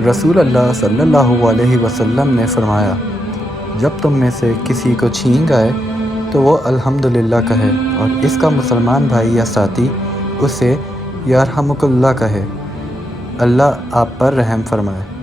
रसूल अल्लाह सल्लल्लाहु अलैहि वसल्लम ने फरमाया, जब तुम में से किसी को छींक आए तो वो अल्हम्दुलिल्लाह कहे और इसका मुसलमान भाई या साथी उसे यरहमुकल्लाह कहे। अल्लाह आप पर रहम फरमाए।